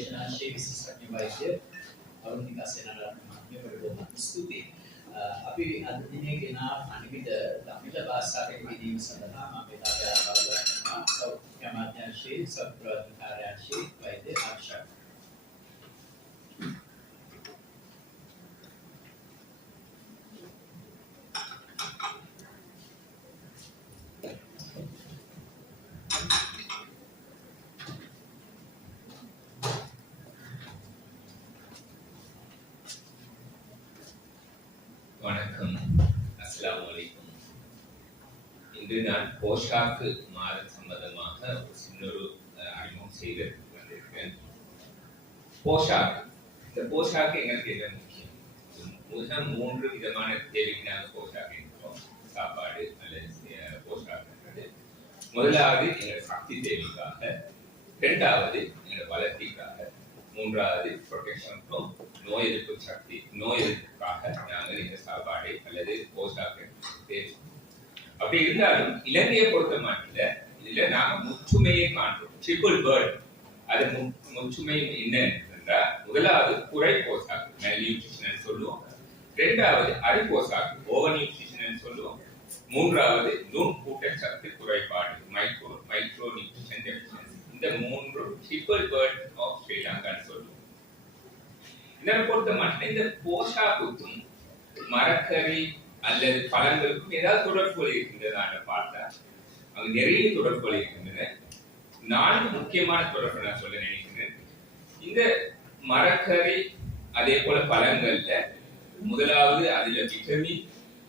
गवेषणांशी विशेषज्ञ वैद्य अरुणिका सेनारत्न මහත්මිය බොහොම ස්තුතියි. අපි අද දිනේ ගෙන අනිවිද තමිල භාෂාවෙන් විදීම සඳහා මම මෙතන ආරාධනා කරනවා සෞඛ්‍ය අමාත්‍යාංශයේ සත්පුරාතන කාර්යාංශයේ වෛද්‍ය ආශා. வணக்கம், அஸ்ஸலாமு அலைக்கும். இன்று நான் போஷாக்கு மாத சம்பந்தமாக ஒரு சின்ன அறிமுகம் செய்து வந்திருக்கிறேன். போஷாக்கு, இந்த போஷாக்கு எங்களுக்கு என்ன முக்கியம்? முதல் 3 விதமான தேவைக்கான போஷாக்கு இருக்கிறோம். சாப்பாடு அல்லது போஷாக்கு. முதலாவது எங்களோட சக்தி தேவைக்காக, இரண்டாவது எங்களோட வளர்ச்சிக்காக, மூன்றாவது ப்ரொடெக்ஷன் ஃப்ரம் நோய் எதிர்ப்பு சக்தி, நோய் எதிர்ப்புக்காக நாங்கள் இந்த சாப்பாடு அல்லது போஷாக்கு தேவை. அப்படி இருந்தாலும் இலங்கையை பொறுத்த மட்டும் இதுல நாங்க முற்றுமையை காண்றோம். Triple bird. அது முற்றுமை என்ன என்றால், முதலாவது குறை போஷாக்கு, மெல் நியூட்ரிஷன் சொல்லுவோம். இரண்டாவது அரி போஷாக்கு, ஓவர் நியூட்ரிஷன் சொல்லுவோம். மூன்றாவது நுண்கூட்டச்சத்து குறைபாடு, மைக்ரோ நியூட்ரிஷன் டெஃபிஷியன்சி. இந்த 3 ட்ரிபிள் பேர்ட் ஆஃப் ஸ்ரீலங்கான்னு சொல்லுவோம். இதனை பொறுத்த மட்டும் இந்த போஷாக்குக்கும் மரக்கறி அல்லது பழங்களுக்கும் ஏதாவது தொடர்புகள் இருக்கின்றதான்னு பார்த்தா அங்க நிறைய தொடர்புகள் இருக்கின்றன. 4 முக்கியமான தொடர்பு நான் சொல்ல நினைக்கிறேன். இந்த மரக்கறி அதே போல பழங்கள்ல முதலாவது அதுல விட்டமின்,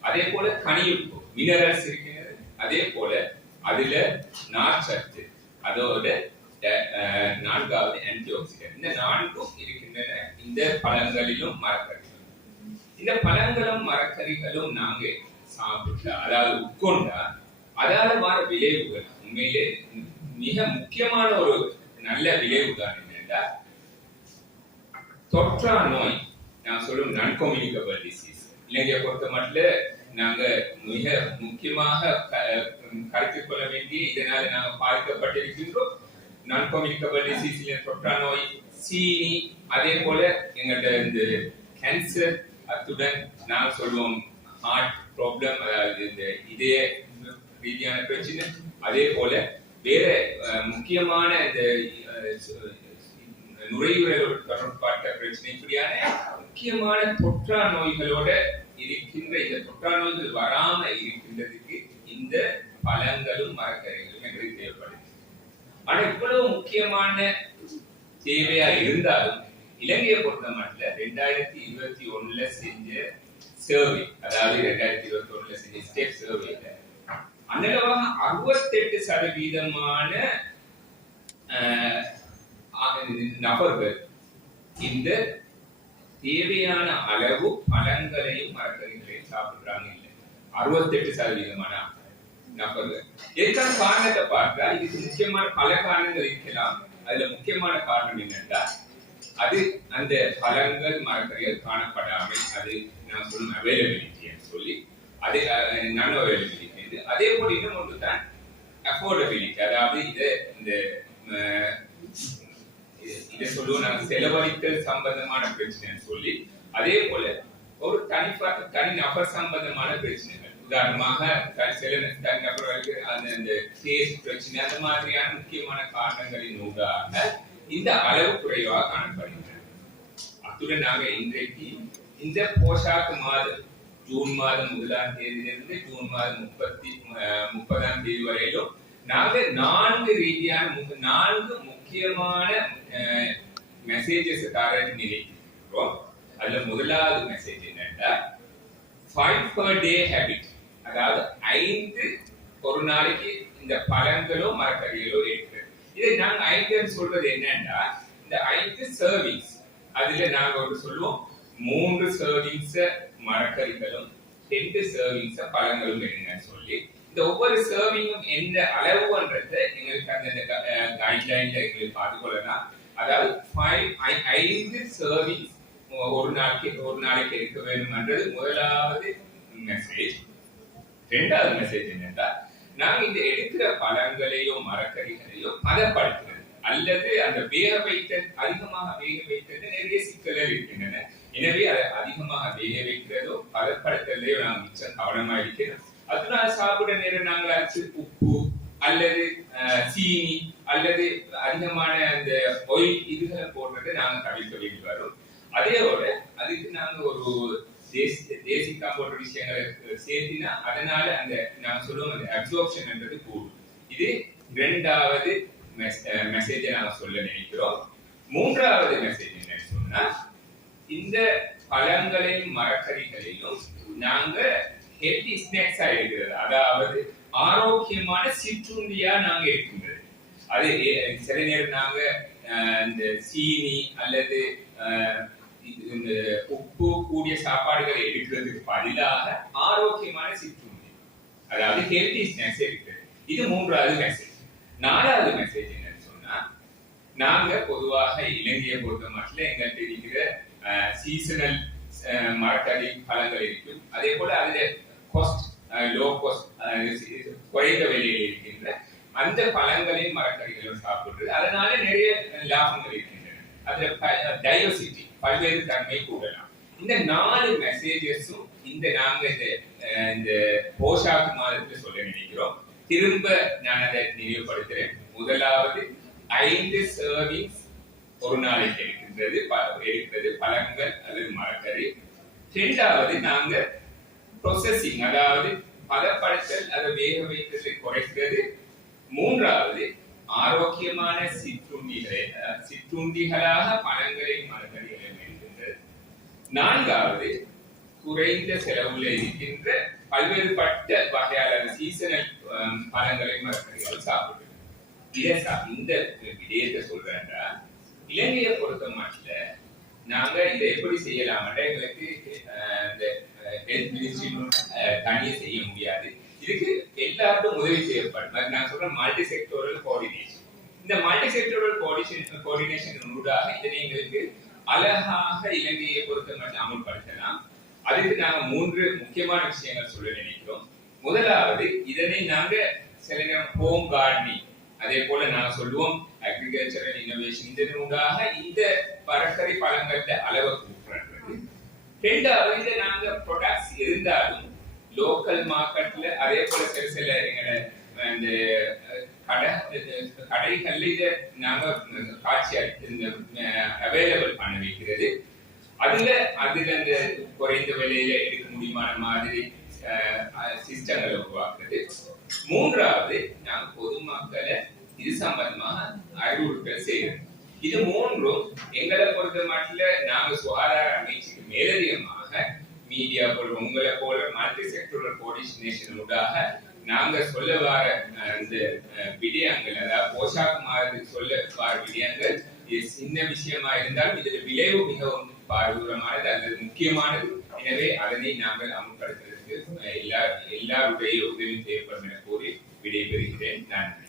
அதே போல கனியுப்பு மினரல்ஸ் இருக்கிறது, அதே போல அதுல நார்ச்சத்து, அதோட 4வது ஆன்டி ஆக்சிடென்ட். இந்த 4ம் இருக்கின்றன இந்த பழங்களிலும் மரக்கறிகளும். இந்த பழங்களும் மரக்கறிகளும் நாங்க சாப்பிட்டா, அதாவது உட்கொண்டா, அதால வர விளைவுகள் உண்மையிலே மிக முக்கியமான ஒரு நல்ல விளைவு தான். என்னன்னா, தொற்றா நோய், நான் சொல்லும் நான் கம்யூனிகபிள் டிசீஸ். இலங்கையை பொறுத்த மட்டும் நாங்க மிக முக்கியமாக கருத்தில் கொள்ள வேண்டிய, இதனால நாங்க பாதிக்கப்பட்டிருக்கின்றோம். நான் கம்யூனிகபிள் டிசீஸ்ல தொற்றா நோய், சீனி, அதே போல எங்கள்கிட்ட இந்த கேன்சர், அத்துடன் நான் சொல்லுவோம் ஹார்ட் ப்ராப்ளம், அதாவது இந்த இதய ரீதியான பிரச்சனை, அதே போல வேற முக்கியமான இந்த நுரையீரலோட தொடர்பாட்ட பிரச்சனை, இப்படியான முக்கியமான தொற்றா நோய்களோட இருக்கின்ற இந்த தொற்றா நோய்கள் வராம இருக்கின்றதுக்கு இந்த பழங்களும் மரக்கறிகளும் எங்களுக்கு தேவைப்படுது. ஆனா இவ்வளவு முக்கியமான தேவையா இருந்தாலும் இலங்கையை பொறுத்த மட்டும் 2021 செஞ்ச சர்வே, அதாவது 2021 செஞ்ச ஸ்டேட் சர்வேல அன்னளவாக 68% நபர்கள் இந்த தேவையான அளவு பழங்களையும் மரக்கறிகளையும் சாப்பிடுறாங்க. இல்லை, 68% நபர்கள். எதுக்கான காரணத்தை பார்த்தா இதுக்கு முக்கியமான பல காரணங்கள் இருக்கலாம். அதுல முக்கியமான காரணம் என்னன்னா, அது அந்த பழங்கள் மரக்கறிகள் காணப்படாமல், அது நான் சொல்லும் அவைலபிலிட்டி சொல்லி, அது நான் அவைலபிலிட்டி. அதே போல இன்னும் ஒன்றுதான் அஃபோர்டபிலிட்டி, அதாவது இதை சொல்லுவோம் நாங்கள் செலவழித்தல் சம்பந்தமான பிரச்சனைன்னு சொல்லி, அதே போல ஒரு தனி நபர் சம்பந்தமான பிரச்சனைகள், உதாரணமாக சில தனிநபர்களுக்கு அந்த கேஸ் பிரச்சனை, அந்த மாதிரியான முக்கியமான காரணங்களின் ஊடாக இந்த அளவு குறைவாக காணப்படுகின்றன. அத்துடன் நாங்க இன்றைக்கு இந்த போஷாக்கு மாதம் ஜூன் மாதம் 1ஆம் தேதியிலிருந்து ஜூன் மாதம் 30ஆம் தேதி வரையிலும் நாங்க 4 ரீதியான 4 முக்கியமான மெசேஜஸ் தர நினைக்கிறோம். அதுல முதலாவது மெசேஜ் என்னன்னா, 5 per day habit, அதாவது 5 ஒரு நாளைக்கு இந்த பழங்களோ மரக்கறிகளோ எடுக்கிறது. இதை நாங்க 5 சொல்றது என்னன்னா, இந்த 5 சர்விங்ஸ், அதுல நாங்க ஒரு சொல்லுவோம் 3 சர்விங்ஸ் மரக்கறிகளும் 2 சர்விங்ஸ் பழங்களும் எடுங்கன்னு சொல்லி, இந்த ஒவ்வொரு சர்விங்கும் எந்த அளவுன்றது எங்களுக்கு அந்த கைட்லைன்ல எங்களுக்கு பார்த்துக்கொள்ளலாம். அதாவது 5 சர்விங்ஸ் ஒரு நாளைக்கு இருக்க வேண்டும் என்றது முதலாவது மெசேஜ். இரண்டாவது மெசேஜ் என்னன்னா, நாங்க இந்த எடுக்கிற பழங்களையோ மரக்கறிகளையோ பதப்படுத்துறது, அல்லது அந்த வேக வைத்தல் அதிகமாக வேக வைத்தல் நிறைய சிக்கல்கள் இருக்கின்றன. எனவே அதை அதிகமாக வேக வைக்கிறதோ பதப்படுத்தலையோ நாங்கள் மிச்சம் கவனமா இருக்கிறோம். அதனால சாப்பிட நேரம் நாங்கள் அரிசி உப்பு அல்லது சீனி அல்லது அதிகமான அந்த ஆயில் இதுகளை போடுறதை நாங்கள் தவிர்க்க வேண்டி வரும். அதேபோல அதுக்கு நாங்க ஒரு தேசிக்கா போன்ற விஷயங்களை சேர்த்தினா அதனால அந்த நாங்க சொல்லுவோம் அந்த அப்சர்ப்ஷன் என்றது கூடும். இது இரண்டாவது மெசேஜை நாங்க சொல்ல நினைக்கிறோம். மூன்றாவது மெசேஜ் என்னன்னு சொன்னா, இந்த பழங்களையும் மரக்கறிகளையும் நாங்க ஹெல்தி ஸ்நாக்ஸா இருக்கிறது, அதாவது ஆரோக்கியமான சிற்றுண்டியா நாங்க இருக்கின்றது. அது சில நேரம் நாங்க இந்த சீனி அல்லது இந்த உப்பு கூடிய சாப்பாடுகளை எடுக்கிறதுக்கு பதிலாக ஆரோக்கியமான சிற்றுண்டி, அதாவது ஹெல்தி ஸ்நாக்ஸ் இருக்குது. இது மூன்றாவது மெசேஜ். நாலாவது மெசேஜ் என்னன்னு சொன்னா, நாங்க பொதுவாக இலங்கையை பொறுத்த மட்டும் எங்கள்கிட்ட இருக்கிற சீசனல் மரக்கறி பழங்கள் இருக்கும். அதே போல அதுல காஸ்ட் லோ காஸ்ட் குறைந்த விலையில் இருக்கின்ற அந்த பழங்களையும் மரக்கறிகளும் சாப்பிடுறது, அதனால நிறைய லாபங்கள் இருக்கின்றன. அதுல டைவர்சிட்டி பல்வேறு தன்மை கூடலாம். இந்த 4 மெசேஜஸும் இந்த நாங்க இந்த போஷாக்கு மாதத்துல சொல்ல நினைக்கிறோம். திரும்ப நான் அதை நினைவுபடுத்துறேன். முதலாவது 5 சர்விங்ஸ் ஒரு நாளைக்கு எடுக்கிறது பழங்கள் அல்லது மரக்கறி. இரண்டாவது நாங்க ப்ரோசஸிங், அதாவது பதப்படுத்தல் அதை வேக வைத்ததை குறைக்கிறது. மூன்றாவது ஆரோக்கியமான சிற்றுண்டிகளாக பழங்களை மரக்கறிகளை இருக்கின்றது. நான்காவது குறைந்த செலவுல இருக்கின்ற பல்வேறுபட்ட வகையான சீசனல் பழங்களை மரக்கறிகள் சாப்பிடுறது. இந்த விடயத்தை சொல்றேன்டா, இலங்கையை பொறுத்த மட்டும் நாங்க இதை எப்படி செய்யலாம், எங்களுக்கு இந்த ஹெல்த் மினிஸ்ட்ரி தனியே செய்ய முடியாது. இதுக்கு எல்லாருக்கும் உதவி தேவைப்படும். நான் சொல்றேன் மல்டி செக்டோரல் கோஆர்டினேஷன். இந்த மல்டி செக்டோரல் கோஆர்டினேஷன் ஊடாக இதனை எங்களுக்கு அழகாக இலங்கையை பொறுத்த மட்டும் அமல்படுத்தலாம். அதுக்கு நாங்க 3 முக்கியமான விஷயங்கள் சொல்ல நினைக்கிறோம். முதலாவது, இதனை நாங்க சில நேரம் ஹோம் கார்டனிங், அதே போல நாங்க சொல்லுவோம் அக்ரிகல்ச்சரல் இன்னோவேஷன், இதனூடாக இந்த மரக்கறி பழங்கள்ல அளவை கூட்டுறது. இரண்டாவது, இதை நாங்க ப்ராடக்ட்ஸ் இருந்தாலும் லோக்கல் மார்க்கெட்ல அதே போல சில எங்களை இந்த கடைகள்ல இதை நாங்க காட்சியா அவைலபிள் பண்ண வைக்கிறது. அதுல அந்த குறைந்த விலையில எடுக்க முடியுமான மாதிரி சிஸ்டங்களை உருவாக்குறது. மூன்றாவது, நாங்க பொதுமக்களை இது சம்பந்தமாக அறிவுறுத்தல் செய்யறது. இது மூன்றும் எங்களை பொறுத்த மட்டும் நாங்க சுகாதார அமைச்சுக்கு மேலதிகமாக மீடியா போல உங்களை போல மல்டி செக்டோரல் கோஆர்டினேஷன் ஊடாக நாங்க சொல்ல வர அந்த விடயங்கள், அதாவது போஷாக்கு மாதத்துக்கு சொல்ல வர விடயங்கள் சின்ன விஷயமா இருந்தாலும் இதுல விளைவு மிகவும் பாரதூரமானது அல்லது முக்கியமானது. எனவே அதனை நாங்கள் அமல்படுத்துவதற்கு எல்லாருடைய உதவி தேவைப்படும் என கூறி விடைபெறுகிறேன். நன்றி.